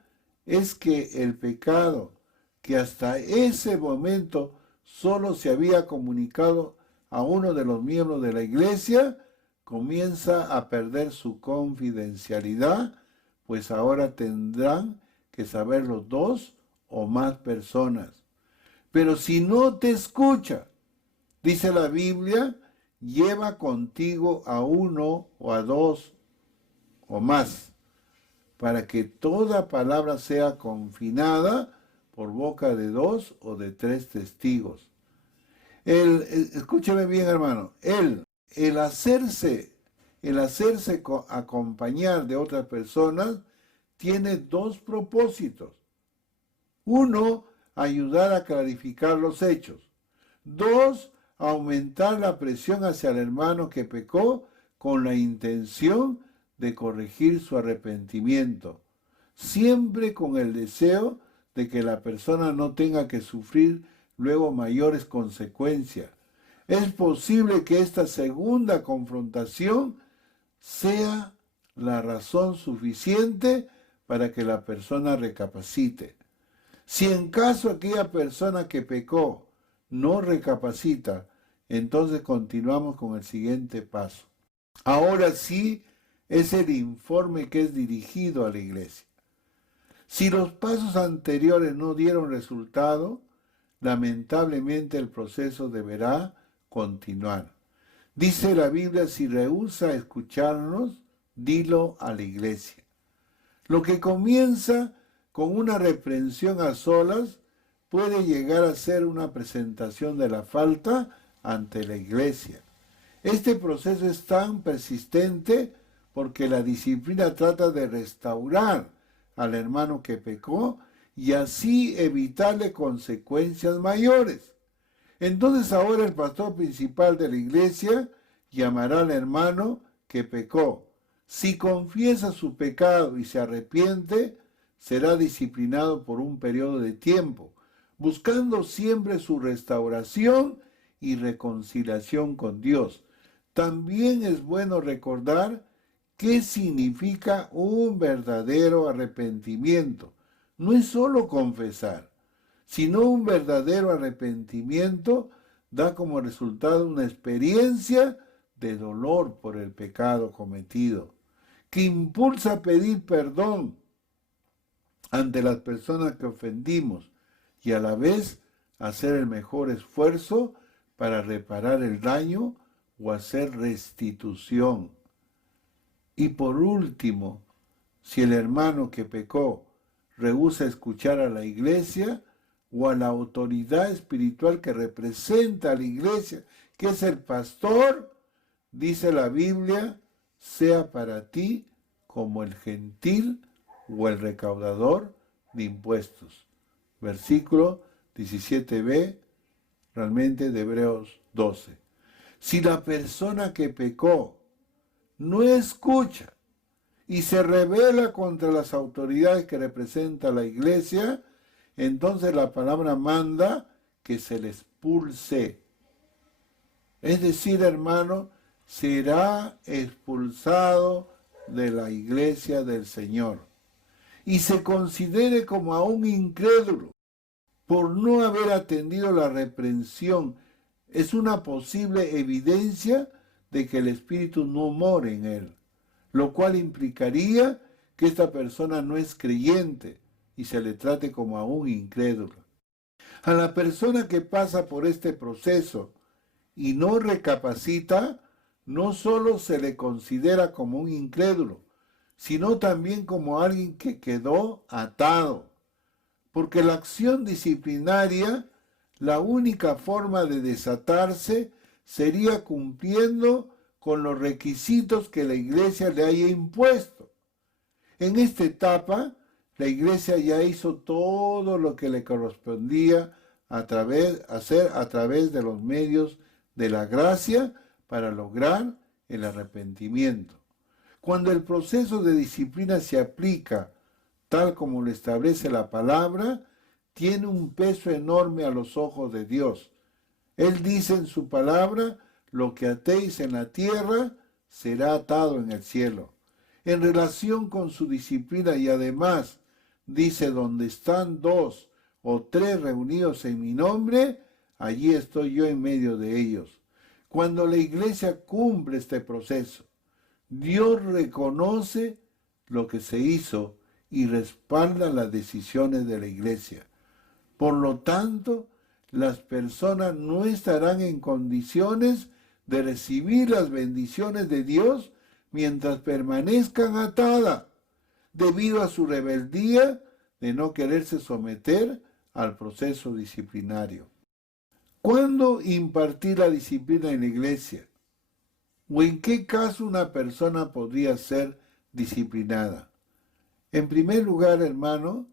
es que el pecado, que hasta ese momento solo se había comunicado a uno de los miembros de la iglesia, comienza a perder su confidencialidad, pues ahora tendrán que saberlo 2 o más personas. Pero si no te escucha, dice la Biblia, lleva contigo a 1 o a 2 o más, para que toda palabra sea confinada por boca de 2 o de 3 testigos. Escúchame bien, hermano, el hacerse acompañar de otras personas tiene 2 propósitos. 1, ayudar a clarificar los hechos. 2, aumentar la presión hacia el hermano que pecó con la intención de corregir su arrepentimiento, siempre con el deseo de que la persona no tenga que sufrir luego mayores consecuencias. Es posible que esta segunda confrontación sea la razón suficiente para que la persona recapacite. Si en caso aquella persona que pecó no recapacita, entonces continuamos con el siguiente paso. Ahora sí es el informe que es dirigido a la iglesia. Si los pasos anteriores no dieron resultado, lamentablemente el proceso deberá continuar. Dice la Biblia, si rehúsa escucharnos, dilo a la iglesia. Lo que comienza con una reprensión a solas puede llegar a ser una presentación de la falta ante la iglesia. Este proceso es tan persistente porque la disciplina trata de restaurar al hermano que pecó y así evitarle consecuencias mayores. Entonces ahora el pastor principal de la iglesia llamará al hermano que pecó. Si confiesa su pecado y se arrepiente, será disciplinado por un periodo de tiempo, buscando siempre su restauración y reconciliación con Dios. También es bueno recordar qué significa un verdadero arrepentimiento. No es solo confesar, sino un verdadero arrepentimiento da como resultado una experiencia de dolor por el pecado cometido, que impulsa a pedir perdón ante las personas que ofendimos y a la vez hacer el mejor esfuerzo para reparar el daño o hacer restitución. Y por último, si el hermano que pecó rehúsa escuchar a la iglesia o a la autoridad espiritual que representa a la iglesia, que es el pastor, dice la Biblia, sea para ti como el gentil o el recaudador de impuestos. Versículo 17b, realmente de Hebreos 12. Si la persona que pecó no escucha y se rebela contra las autoridades que representa la iglesia, entonces la palabra manda que se le expulse. Es decir, hermano, será expulsado de la iglesia del Señor y se considere como a un incrédulo por no haber atendido la reprensión. Es una posible evidencia de que el Espíritu no mora en él, lo cual implicaría que esta persona no es creyente y se le trate como a un incrédulo. A la persona que pasa por este proceso y no recapacita, no solo se le considera como un incrédulo, sino también como alguien que quedó atado, porque la acción disciplinaria, la única forma de desatarse sería cumpliendo con los requisitos que la iglesia le haya impuesto. En esta etapa, la iglesia ya hizo todo lo que le correspondía hacer a través de los medios de la gracia para lograr el arrepentimiento. Cuando el proceso de disciplina se aplica tal como lo establece la palabra, tiene un peso enorme a los ojos de Dios. Él dice en su palabra, lo que atéis en la tierra será atado en el cielo. En relación con su disciplina y además, dice, donde están 2 o 3 reunidos en mi nombre, allí estoy yo en medio de ellos. Cuando la iglesia cumple este proceso, Dios reconoce lo que se hizo y respalda las decisiones de la iglesia. Por lo tanto, las personas no estarán en condiciones de recibir las bendiciones de Dios mientras permanezcan atadas, debido a su rebeldía de no quererse someter al proceso disciplinario. ¿Cuándo impartir la disciplina en la iglesia? ¿O en qué caso una persona podría ser disciplinada? En primer lugar, hermano,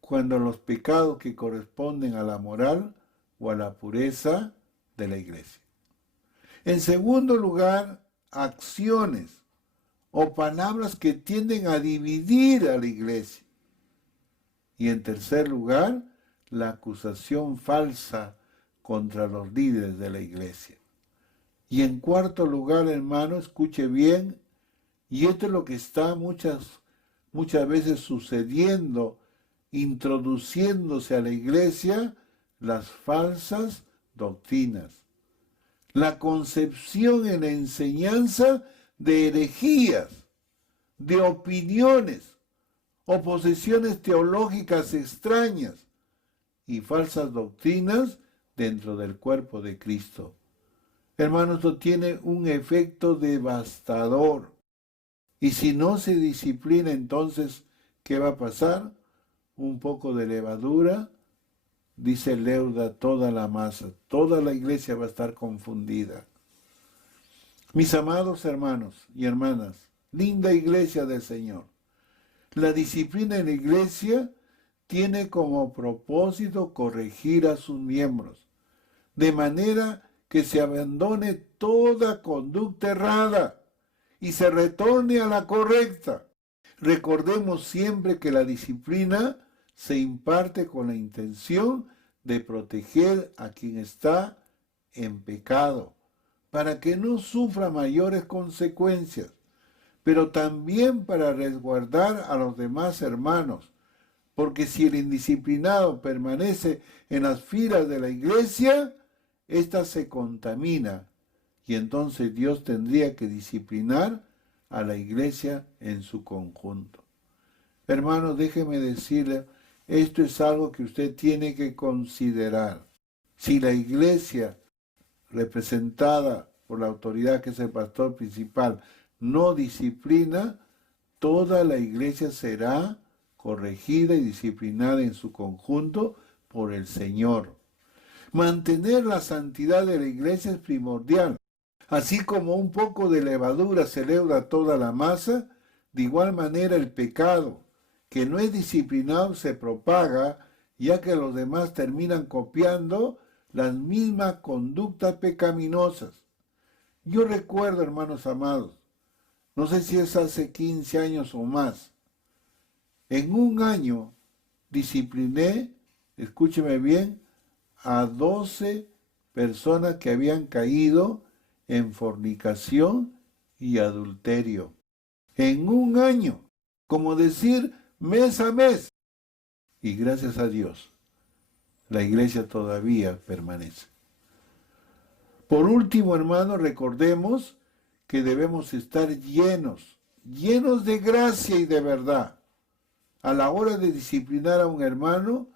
cuando los pecados que corresponden a la moral o a la pureza de la iglesia. En segundo lugar, acciones o palabras que tienden a dividir a la iglesia. Y en tercer lugar, la acusación falsa contra los líderes de la iglesia. Y en cuarto lugar, hermano, escuche bien, y esto es lo que está muchas veces sucediendo introduciéndose a la iglesia las falsas doctrinas, la concepción en la enseñanza de herejías, de opiniones o posiciones teológicas extrañas y falsas doctrinas dentro del cuerpo de Cristo. Hermanos, esto tiene un efecto devastador. Y si no se disciplina, entonces, ¿qué va a pasar? Un poco de levadura, dice, leuda toda la masa. Toda la iglesia va a estar confundida. Mis amados hermanos y hermanas, linda iglesia del Señor, la disciplina en la iglesia tiene como propósito corregir a sus miembros, de manera que se abandone toda conducta errada y se retorne a la correcta. Recordemos siempre que la disciplina se imparte con la intención de proteger a quien está en pecado, para que no sufra mayores consecuencias, pero también para resguardar a los demás hermanos, porque si el indisciplinado permanece en las filas de la iglesia, ésta se contamina, y entonces Dios tendría que disciplinar a la iglesia en su conjunto. Hermanos, déjeme decirle, esto es algo que usted tiene que considerar. Si la iglesia, representada por la autoridad que es el pastor principal, no disciplina, toda la iglesia será corregida y disciplinada en su conjunto por el Señor. Mantener la santidad de la iglesia es primordial. Así como un poco de levadura se leuda toda la masa, de igual manera el pecado, que no es disciplinado, se propaga, ya que los demás terminan copiando las mismas conductas pecaminosas. Yo recuerdo, hermanos amados, no sé si es hace 15 años o más, en un año discipliné, escúcheme bien, a 12 personas que habían caído en fornicación y adulterio. En un año, como decir, mes a mes. Y gracias a Dios, la iglesia todavía permanece. Por último, hermanos, recordemos que debemos estar llenos de gracia y de verdad. A la hora de disciplinar a un hermano,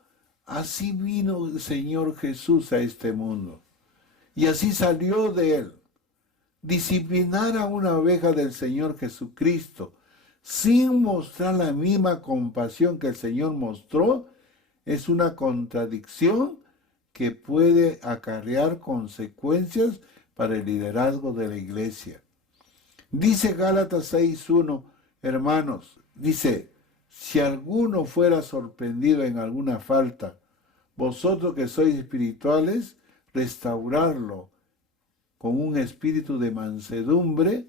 así vino el Señor Jesús a este mundo. Y así salió de él. Disciplinar a una oveja del Señor Jesucristo sin mostrar la misma compasión que el Señor mostró es una contradicción que puede acarrear consecuencias para el liderazgo de la iglesia. Dice Gálatas 6:1, hermanos, dice, si alguno fuera sorprendido en alguna falta, vosotros que sois espirituales, restaurarlo con un espíritu de mansedumbre,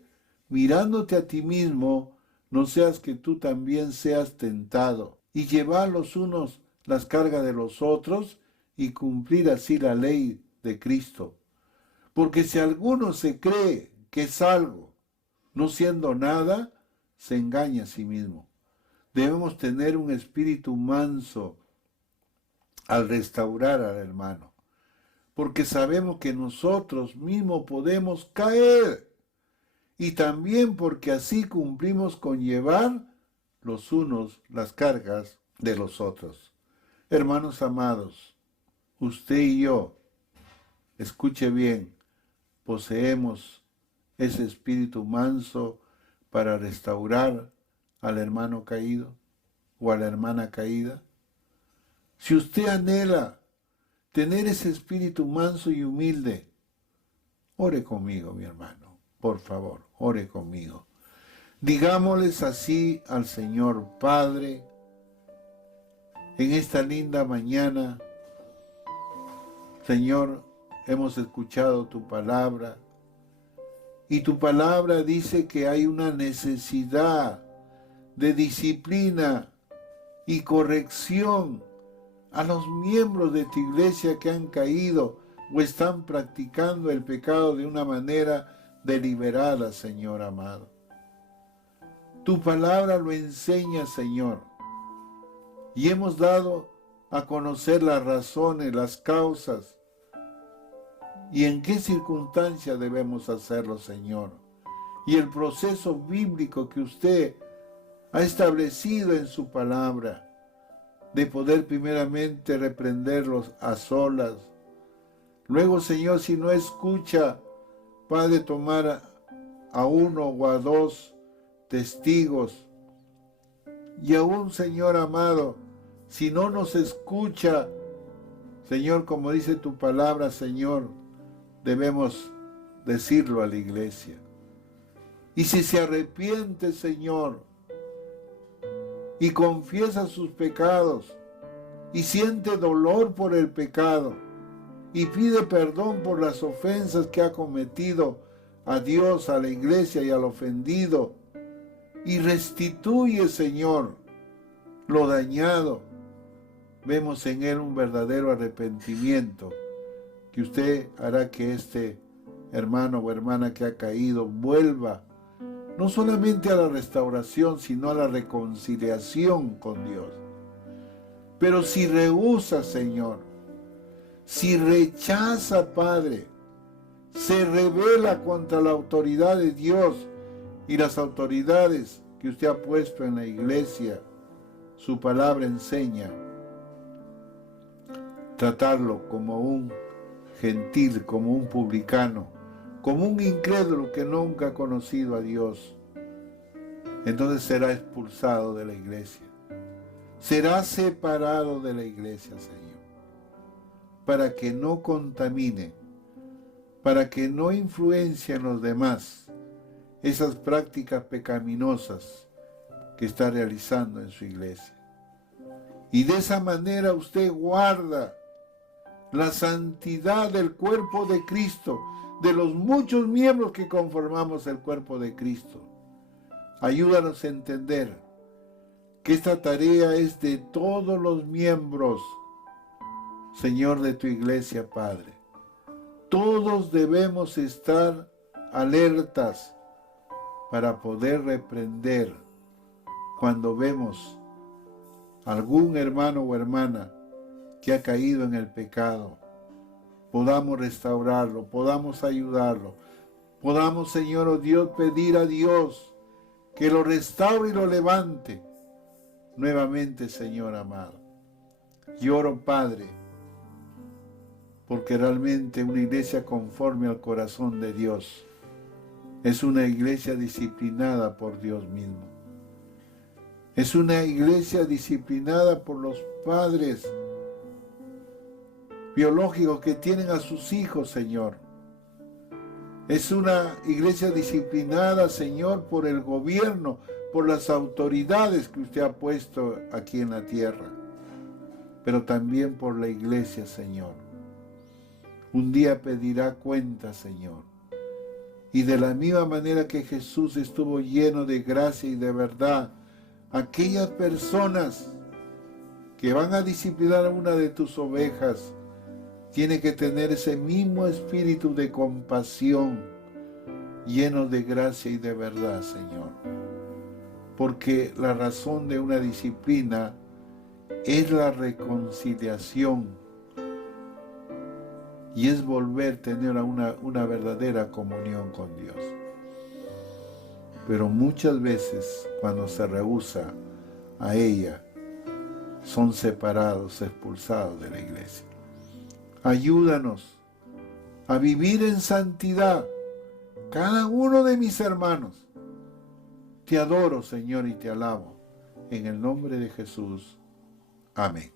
mirándote a ti mismo, no seas que tú también seas tentado, y llevar los unos las cargas de los otros, y cumplir así la ley de Cristo. Porque si alguno se cree que es algo, no siendo nada, se engaña a sí mismo. Debemos tener un espíritu manso al restaurar al hermano, porque sabemos que nosotros mismos podemos caer, y también porque así cumplimos con llevar los unos las cargas de los otros. Hermanos amados, usted y yo, escuche bien, poseemos ese espíritu manso para restaurar al hermano caído o a la hermana caída. Si usted anhela tener ese espíritu manso y humilde, ore conmigo, mi hermano, por favor, ore conmigo. Digámosles así al Señor: Padre, en esta linda mañana, Señor, hemos escuchado tu palabra, y tu palabra dice que hay una necesidad de disciplina y corrección a los miembros de tu iglesia que han caído o están practicando el pecado de una manera deliberada, Señor amado. Tu palabra lo enseña, Señor. y hemos dado a conocer las razones, las causas y en qué circunstancias debemos hacerlo, Señor. Y el proceso bíblico que usted ha establecido en su palabra, de poder primeramente reprenderlos a solas. Luego, Señor, si no escucha, Padre, tomar a uno o a dos testigos. Y aún, Señor amado, si no nos escucha, Señor, como dice tu palabra, Señor, debemos decirlo a la iglesia. Y si se arrepiente, Señor, y confiesa sus pecados, y siente dolor por el pecado, y pide perdón por las ofensas que ha cometido a Dios, a la iglesia y al ofendido, y restituye, Señor, lo dañado, vemos en él un verdadero arrepentimiento, que usted hará que este hermano o hermana que ha caído vuelva no solamente a la restauración, sino a la reconciliación con Dios. Pero si rehúsa, Señor, si rechaza, Padre, se rebela contra la autoridad de Dios y las autoridades que usted ha puesto en la iglesia, su palabra enseña, tratarlo como un gentil, como un publicano, como un incrédulo que nunca ha conocido a Dios. Entonces será expulsado de la iglesia. Será separado de la iglesia, Señor, para que no contamine, para que no influencie en los demás esas prácticas pecaminosas que está realizando en su iglesia. Y de esa manera usted guarda la santidad del cuerpo de Cristo, de los muchos miembros que conformamos el cuerpo de Cristo. Ayúdanos a entender que esta tarea es de todos los miembros, Señor, de tu iglesia, Padre. Todos debemos estar alertas para poder reprender cuando vemos algún hermano o hermana que ha caído en el pecado. Podamos restaurarlo, podamos ayudarlo, podamos, Señor, oh Dios, pedir a Dios que lo restaure y lo levante nuevamente, Señor amado. Y oro, Padre, porque realmente una iglesia conforme al corazón de Dios es una iglesia disciplinada por Dios mismo. Es una iglesia disciplinada por los padres biológicos que tienen a sus hijos, Señor. Es una iglesia disciplinada, Señor, por el gobierno, por las autoridades que usted ha puesto aquí en la tierra, pero también por la iglesia, Señor. Un día pedirá cuenta, Señor. Y de la misma manera que Jesús estuvo lleno de gracia y de verdad, aquellas personas que van a disciplinar a una de tus ovejas, tiene que tener ese mismo espíritu de compasión, lleno de gracia y de verdad, Señor. Porque la razón de una disciplina es la reconciliación y es volver a tener una verdadera comunión con Dios. Pero muchas veces, cuando se rehúsa a ella, son separados, expulsados de la iglesia. Ayúdanos a vivir en santidad, cada uno de mis hermanos. Te adoro, Señor, y te alabo. En el nombre de Jesús. Amén.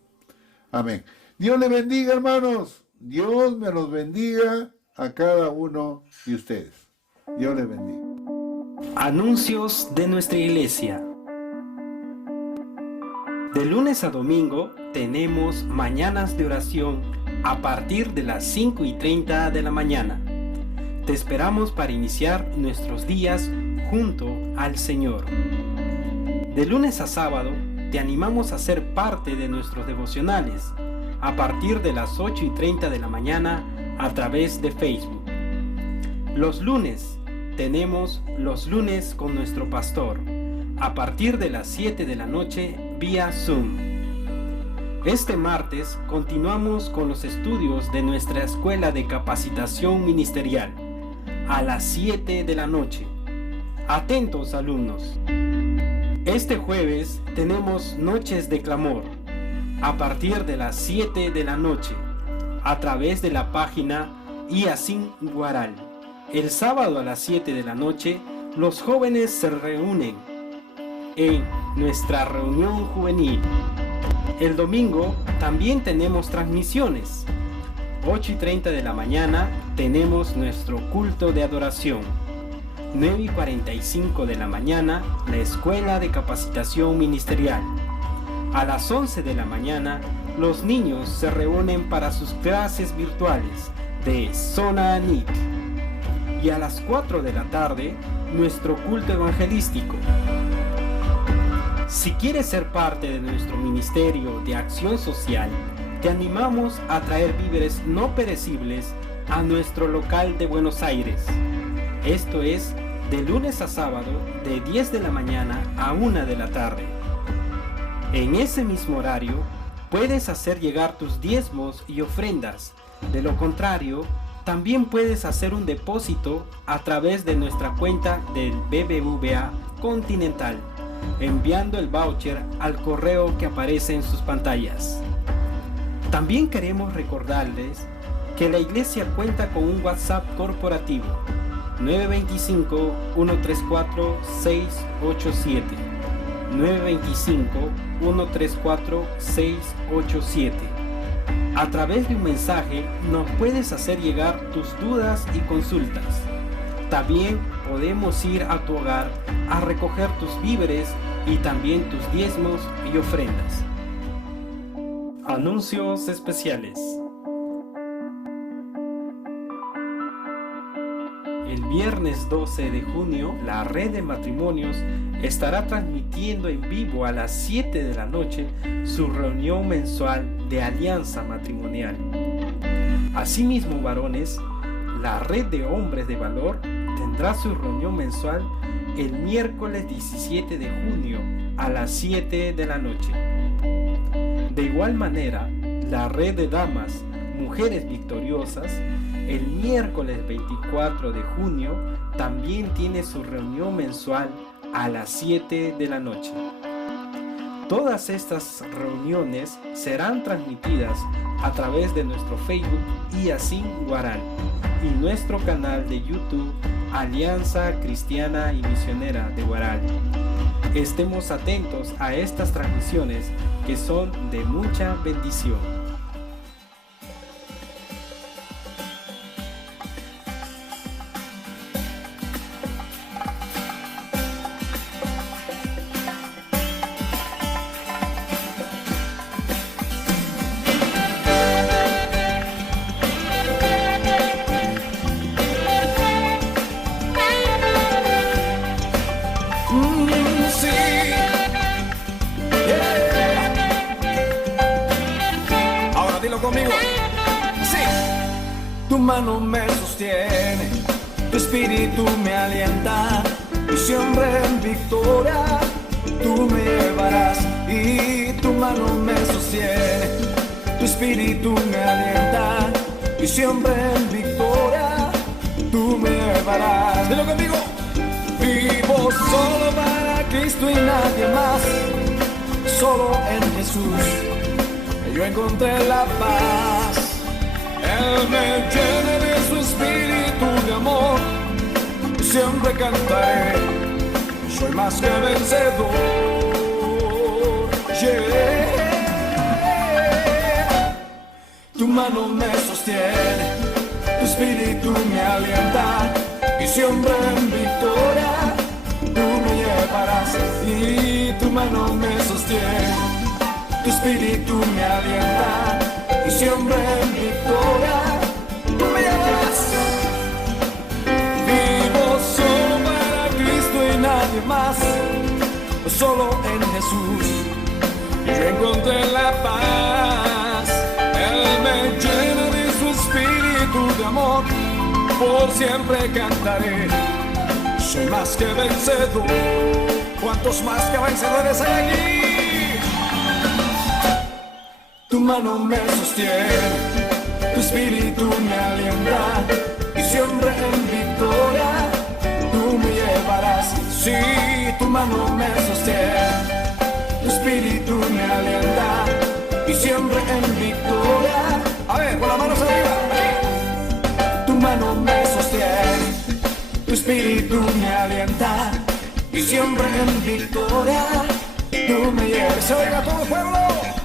Amén. Dios le bendiga, hermanos. Dios me los bendiga a cada uno de ustedes. Dios les bendiga. Anuncios de nuestra iglesia. De lunes a domingo tenemos mañanas de oración a partir de las 5:30 de la mañana. Te esperamos para iniciar nuestros días junto al Señor. De lunes a sábado te animamos a ser parte de nuestros devocionales a partir de las 8:30 de la mañana a través de Facebook. Los lunes tenemos Los Lunes con nuestro pastor a partir de las 7 de la noche vía Zoom. Este martes continuamos con los estudios de nuestra Escuela de Capacitación Ministerial a las 7 de la noche. Atentos, alumnos. Este jueves tenemos Noches de Clamor a partir de las 7 de la noche a través de la página IASIN Guaral. El sábado a las 7 de la noche los jóvenes se reúnen en nuestra reunión juvenil. El domingo también tenemos transmisiones. 8:30 de la mañana tenemos nuestro culto de adoración. 9:45 de la mañana la Escuela de Capacitación Ministerial. A las 11 de la mañana los niños se reúnen para sus clases virtuales de Zona NIC. Y a las 4 de la tarde nuestro culto evangelístico. Si quieres ser parte de nuestro Ministerio de Acción Social, te animamos a traer víveres no perecibles a nuestro local de Buenos Aires. Esto es de lunes a sábado de 10 de la mañana a 1 de la tarde. En ese mismo horario puedes hacer llegar tus diezmos y ofrendas. De lo contrario, también puedes hacer un depósito a través de nuestra cuenta del BBVA Continental, enviando el voucher al correo que aparece en sus pantallas. También queremos recordarles que la iglesia cuenta con un WhatsApp corporativo 925-134-687 925-134-687. A través de un mensaje nos puedes hacer llegar tus dudas y consultas. También podemos ir a tu hogar a recoger tus víveres y también tus diezmos y ofrendas. Anuncios especiales. El viernes 12 de junio, la Red de Matrimonios estará transmitiendo en vivo a las 7 de la noche su reunión mensual de alianza matrimonial. Asimismo, varones, la Red de Hombres de Valor tendrá su reunión mensual el miércoles 17 de junio a las 7 de la noche. De igual manera, la Red de Damas, Mujeres Victoriosas, el miércoles 24 de junio también tiene su reunión mensual a las 7 de la noche. Todas estas reuniones serán transmitidas a través de nuestro Facebook IASIN Guaral y nuestro canal de YouTube Alianza Cristiana y Misionera de Guaral. Estemos atentos a estas transmisiones que son de mucha bendición. Conmigo, sí. Tu mano me sostiene, tu espíritu me alienta, y siempre en victoria tú me llevarás. Y tu mano me sostiene, tu espíritu me alienta, y siempre en victoria tú me llevarás. Dilo conmigo. Vivo solo para Cristo y nadie más, solo en Jesús yo encontré la paz. Él me llena de su espíritu de amor. Siempre cantaré, soy más que vencedor. Yeah. Tu mano me sostiene, tu espíritu me alienta, y siempre en victoria tú me llevarás. Y tu mano me sostiene, tu espíritu me alienta, y siempre en victoria tú me llevarás. Vivo solo para Cristo y nadie más, solo en Jesús yo encontré la paz. Él me llena de su espíritu de amor, por siempre cantaré, soy más que vencedor. ¿Cuántos más que vencedores hay aquí? tu mano me sostiene, tu espíritu me alienta, y siempre en victoria tú me llevarás. Sí, tu mano me sostiene, tu espíritu me alienta, y siempre en victoria. A ver, con las manos arriba. Tu mano me sostiene, tu espíritu me alienta, y siempre en victoria tú me llevas. Se oiga todo el pueblo.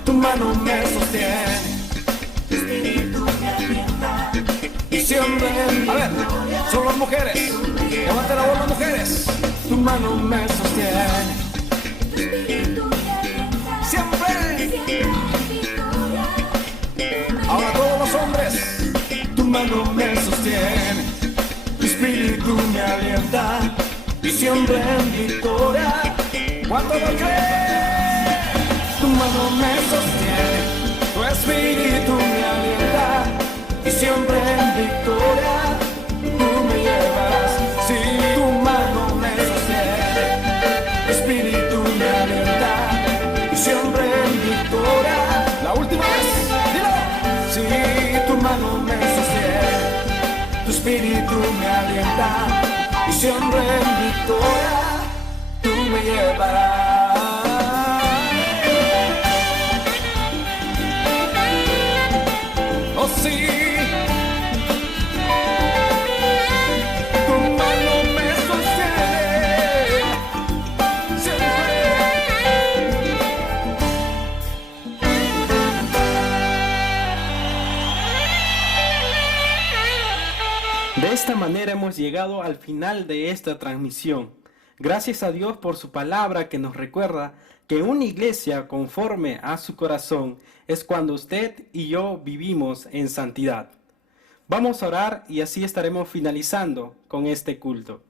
Tu mano me sostiene, tu espíritu me alienta, y siempre en victoria. A ver, son las mujeres. Levanten la voz las mujeres. Tu mano me sostiene, tu espíritu me alienta, siempre. Ahora todos los hombres. Tu mano me sostiene, tu espíritu me alienta, y siempre en victoria. ¿Cuánto lo creen? Tu mano me sostiene, tu espíritu me alienta, y siempre en victoria tú me llevarás. Si tu mano me sostiene, tu espíritu me alienta, y siempre en victoria. La última vez, dilo. Si tu mano me sostiene, tu espíritu me alienta, y siempre en victoria tú me llevarás. Oh sí, tu mano me sostiene, siempre. De esta manera hemos llegado al final de esta transmisión. Gracias a Dios por su palabra que nos recuerda que una iglesia conforme a su corazón es cuando usted y yo vivimos en santidad. Vamos a orar y así estaremos finalizando con este culto.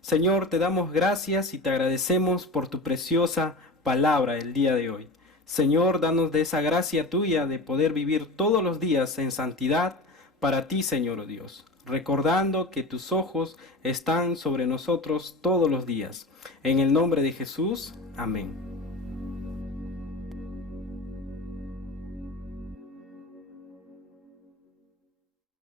Señor, te damos gracias y te agradecemos por tu preciosa palabra el día de hoy. Señor, danos de esa gracia tuya de poder vivir todos los días en santidad para ti, Señor Dios, recordando que tus ojos están sobre nosotros todos los días. En el nombre de Jesús, amén.